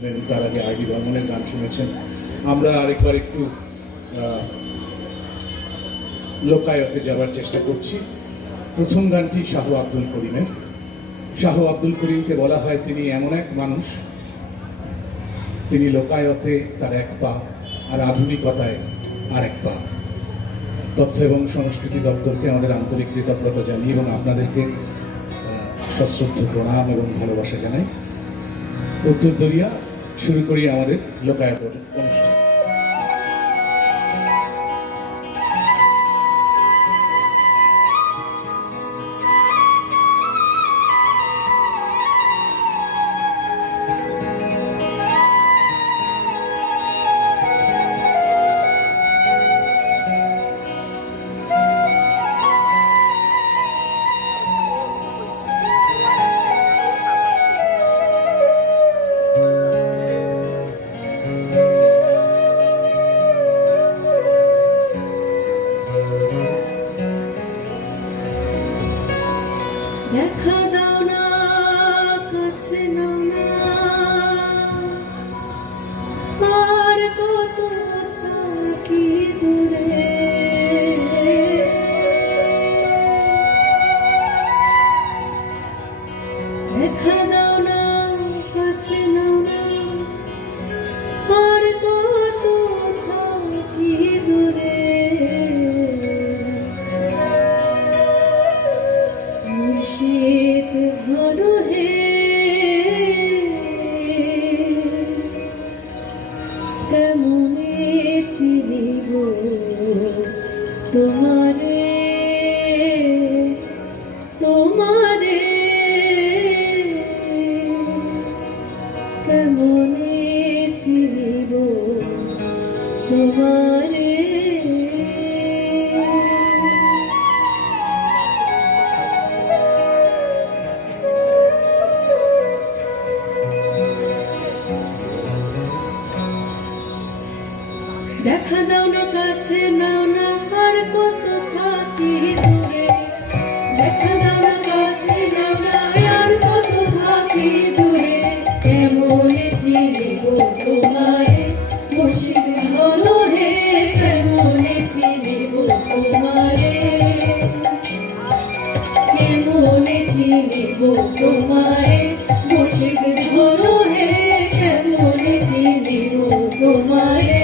তার আগে আইডি বর্মনের গান শুনেছেন। আমরা আরেকবার একটু লোকায়তে যাবার চেষ্টা করছি। প্রথম গানটি শাহ আব্দুল করিমের। শাহ আব্দুল করিমকে বলা হয় তিনি এমন এক মানুষ, তিনি লোকায়তে তার এক পা আর আধুনিকতায় আর এক পা। তথ্য এবং সংস্কৃতি দপ্তরকে আমাদের আন্তরিক কৃতজ্ঞতা জানিয়ে এবং আপনাদেরকে সশ্রদ্ধ প্রণাম এবং ভালোবাসা জানাই। উত্তরদরিয়া শুরু করি আমাদের লোকায়ত অনুষ্ঠান। দেখা দাও না, কাছে নাও না, আর কত থাকি দূরে। দেখা দাও না, কাছে নাও না, আর কত থাকি দূরে। মুর্শিদ ধরো হে, কেমনে চিনিব তোমারে, তোমারে, কেমনে চিনিব তোমারে। দেখা দাও না, কাছে নাও না, আর কত থাকি দূরে। দেখা দাও না, কাছে নাও না, আর কত থাকি দূরে। কেমনে চিনিব তোমারে, মুর্শিদ বলো হে, কেমনে চিনিব তোমারে, কেমনে চিনিব তোমারে। মুর্শিদ বলো হে, কেমনে চিনিব তোমারে।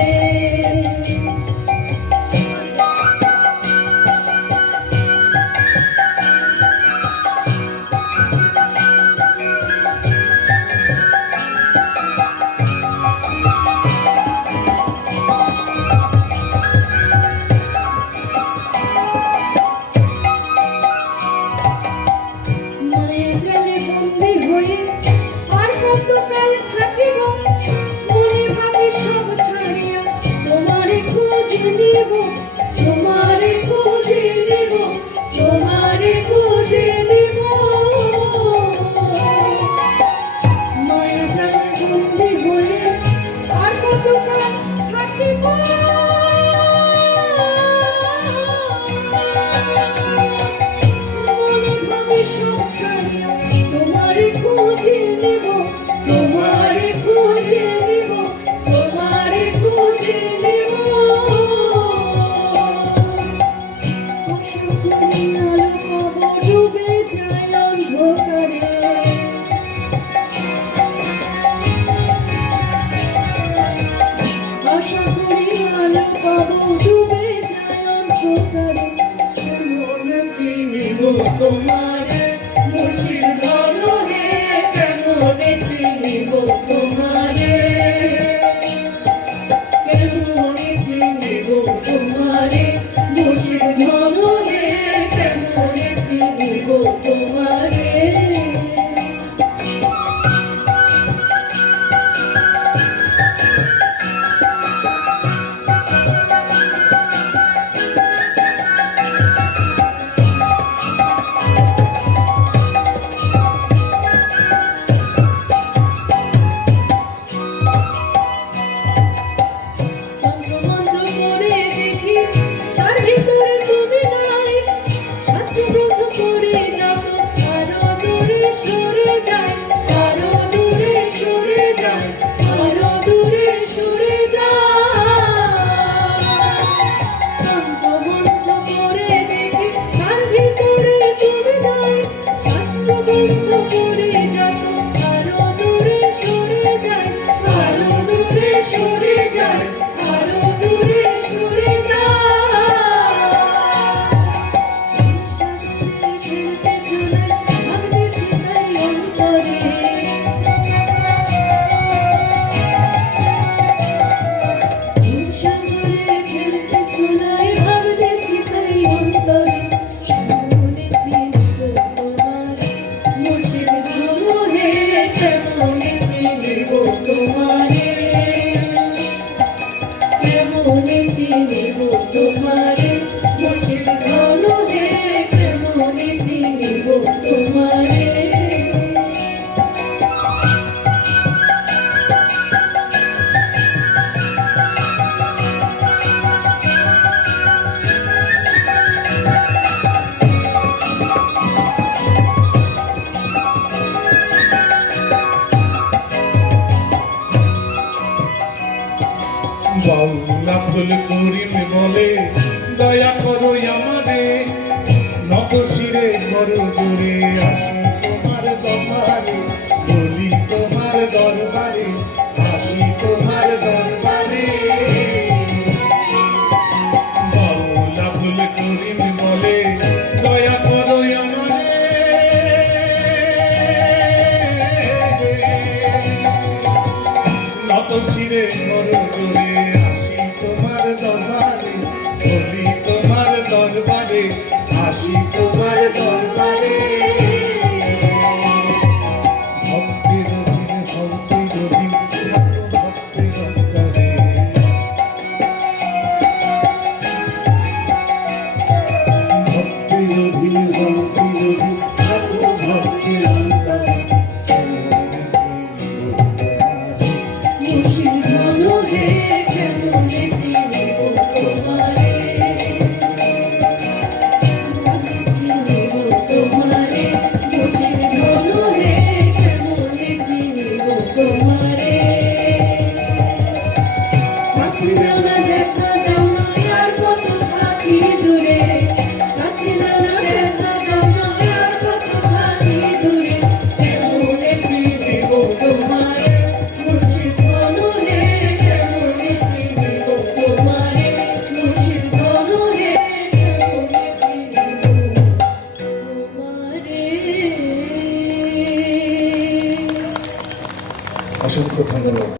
আর কতকাল থাকিব, মনে ভাবে সব ছাড়িয়া তোমারে খুঁজে নিব, তোমারে খুঁজে নিব, তোমারে খুঁজে নিব। মায়া জালে বন্দি হয়ে আর কতকাল থাকিব, মনে ভাবে সব ছাড়িয়া তোমারে খুঁজে নিব, তোমারে খুঁজে নিব, তোমারে খুঁজে নিব। আলো পাবো ডুবে যায় অন্ধকারে, আশা করি আলো পাবো ডুবে যায় অন্ধকারে। কেমনে চিনিব তোমারে, মুর্শিদ ধরো হে, কেমনে চিনিব তোমারে। তোমারে, কেমনে চিনিব তোমারে, মুর্শিদ ঘন হে কেমনে চিনিব তোমারে। বাউল আব্দুল করিম বলে দয়া করো আমারে, নত শিরে করো জোরে আসি তোমার দরবারে, বলি তোমার দরবারে, আসি তোমার দরবারে। বাউল আব্দুল করিম বলে দয়া করো আমারে, নত শিরে করো জোরে আসি তোমার দরবারে, বলি তোমার দরবারে, আসি তোমার দরবারে। ভক্তের অধীন হও চিরদিন, থাকো ভক্তের অন্তরে। ভক্তের অধীন হও চিরদিন, থাকো ভক্তের অন্তরে। মুর্শিদ ঘন হে কেমনে চিনিব তোমারে, চিনিব তোমারে, মুর্শিদ ঘন হে কেমনে চিনিব তোমারে। কাছে নাও না দেখা দাও না আর কত থাকি দূরে, কাছে নাও না দেখা দাও না আর কত থাকি দূরে, কেমনে চিনিব তোমারে, মুর্শিদ ঘন হে কেমনে চিনিব তোমারে, মুর্শিদ ঘন হে কেমনে চিনিব তোমারে। অসংখ্য ধন্যবাদ।